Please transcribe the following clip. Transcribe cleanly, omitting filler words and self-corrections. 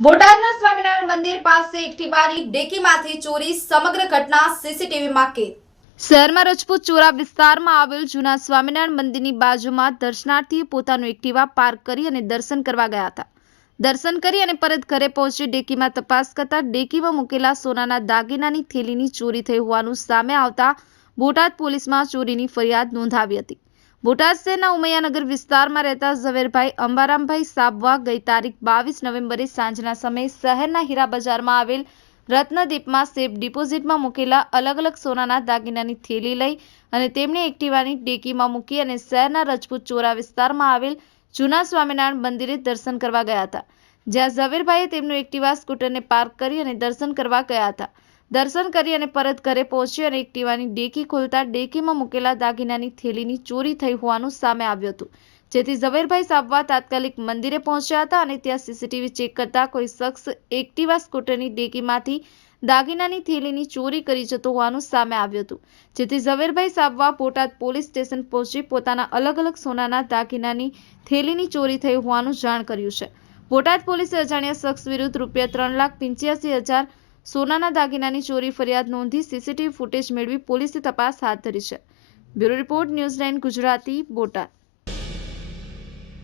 બોટાદના સ્વામિનારાયણ મંદિર પાસે એક્ટિવાની ડેકીમાંથી ચોરી, સમગ્ર ઘટના સીસીટીવીમાં કેદ। શહેરમાં રજપૂત ચોરા વિસ્તારમાં આવેલ જૂના સ્વામિનારાયણ મંદિરની બાજુમાં દર્શનાર્થીઓ પોતાનું એક્ટિવા પાર્ક કરી અને દર્શન કરવા ગયા હતા। દર્શન કરી અને પરત ઘરે પહોંચી ડેકીમાં તપાસ કરતા ડેકીમાં મૂકેલા સોનાના દાગીનાની થેલીની ચોરી થઈ હોવાનું સામે આવતા બોટાદ પોલીસમાં ચોરીની ફરિયાદ નોંધાવી હતી। બોટાદ શહેરના ઉમૈયાનગર વિસ્તારમાં રહેતા ઝવેરભાઈ અંબારામભાઈ સાબવા ગઈ તારીખ 22 નવેમ્બરે સાંજના સમયે શહેરના હીરા બજારમાં આવેલ રત્નદીપમાં સેફ ડિપોઝિટમાં મૂકેલા અલગ અલગ સોનાના દાગીનાની થેલી લઈ અને તેમણે એક્ટિવાની ડેકીમાં મૂકી અને શહેરના રજપૂત ચોરા વિસ્તારમાં આવેલ જૂના સ્વામિનારાયણ મંદિરે દર્શન કરવા ગયા હતા, જ્યાં ઝવેરભાઈએ તેમનું એક્ટિવા સ્કૂટરને પાર્ક કરી અને દર્શન કરવા ગયા હતા। દર્શન કરી અને પરત ઘરે પહોંચી અને એક્ટિવાની ડેકી ખોલતા ડેકીમાં મૂકેલા દાગીનાની થેલીની ચોરી થઈ હોવાનું સામે આવ્યું હતું, જેથી ઝવેરભાઈ સાબવા તાત્કાલિક મંદિરે પહોંચ્યા હતા અને ત્યાં સીસીટીવી ચેક કરતા કોઈ શખ્સ એક્ટિવા સ્કૂટરની ડેકીમાંથી દાગીનાની થેલીની ચોરી કરી જતો હોવાનું સામે આવ્યું હતું, જેથી ઝવેરભાઈ સાબવા બોટાદ પોલીસ સ્ટેશન પહોંચી પોતાના અલગ અલગ સોનાના દાગીનાની થેલીની ચોરી થઈ હોવાનું જાણ કર્યું છે। બોટાદ પોલીસે અજાણ્યા શખ્સ વિરુદ્ધ ₹3,85,000 સોનાના દાગીનાની ચોરી ફરિયાદ નોંધી સીસીટીવી ફૂટેજ મેળવી પોલીસે તપાસ હાથ ધરી છે। Bureau report, news 9 Gujarati, Botad.